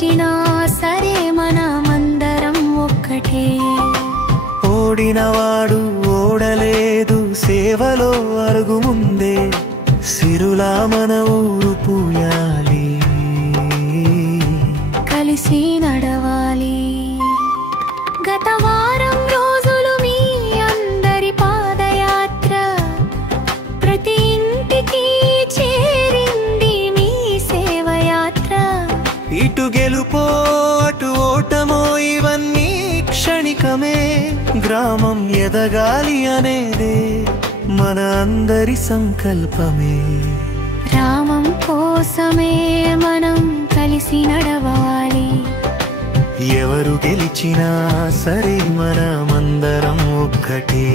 గెలిచినా సరే మనమందరం ఒక్కటే. ఓడినవాడు ఓడలేదు, సేవలో అడుగు ముందే, సిరులా మన ఊరు పూయాలి, కలిసి నడవాలి. గత వారం రోజులు మీ అందరి పాదయాత్ర ప్రతి ఇంటికి చేరింది మీ సేవయాత్ర. ఇటు గెలుపో అటు ఓటమో ఇవన్నీ క్షణికమే, గ్రామం ఎదగాలి అనేదే మన అందరి సంకల్పమే. గ్రామం కోసమే మనం కలిసి నడవాలి. ఎవరు గెలిచినా సరే మనమందరం ఒక్కటే.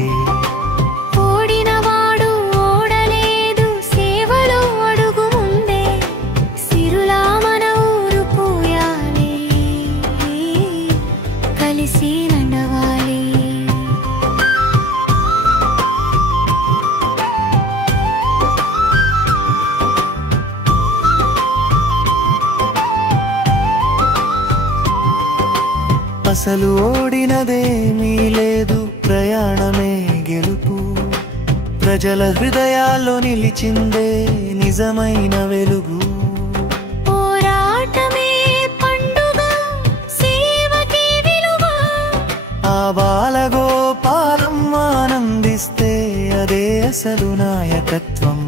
ఓడినవాడు ఓడలేదు, సేవలో అడుగు ముందే, సిరులా మన ఊరు పూయాలి, కలిసి నడవాలి. అసలు ఓడినదేమీ లేదు, ప్రయాణమే గెలుపు. ప్రజల హృదయాల్లో నిలిచిందే నిజమైన వెలుగు. పోరాటమే పండుగ, సేవకే విలువ. ఆ బాలగోపాలం ఆనందిస్తే అదే అసలు నాయకత్వం.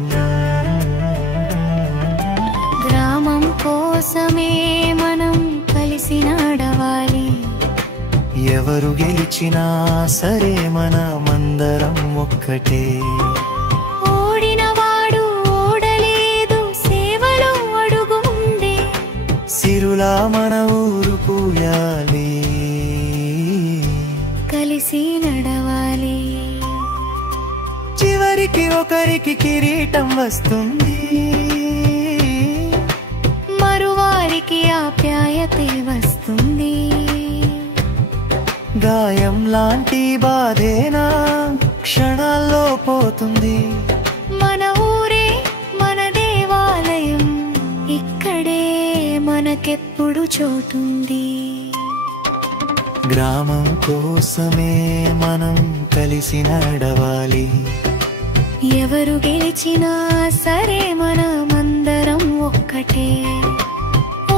గ్రామం కోసమే మనం కలిసి నడవాలి. ఎవరు గెలిచినా సరే మనమందరం ఒక్కటే. ఓడినవాడు ఓడలేదు, సేవలో అడుగు ముందే, సిరులా మన ఊరు పూయాలి, కలిసి నడవాలి. చివరికి ఒకరికి కిరీటం వస్తుంది, మరువారికి ఆప్యాయతే వస్తుంది. గాయం లాంటి బాధేనా క్షణాల్లో పోతుంది. మన ఊరే మన దేవాలయం, ఇక్కడే మనకెప్పుడు చోటుంది. గ్రామం కోసమే మనం కలిసి నడవాలి. ఎవరు గెలిచినా సరే మనమందరం ఒక్కటే.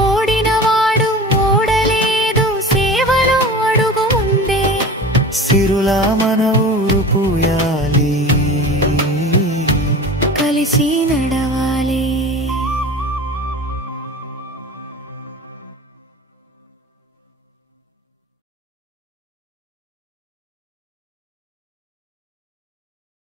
ఓడినవాడు ఓడలేదు, సేవలో అడుగు ముందే, సిరులా మన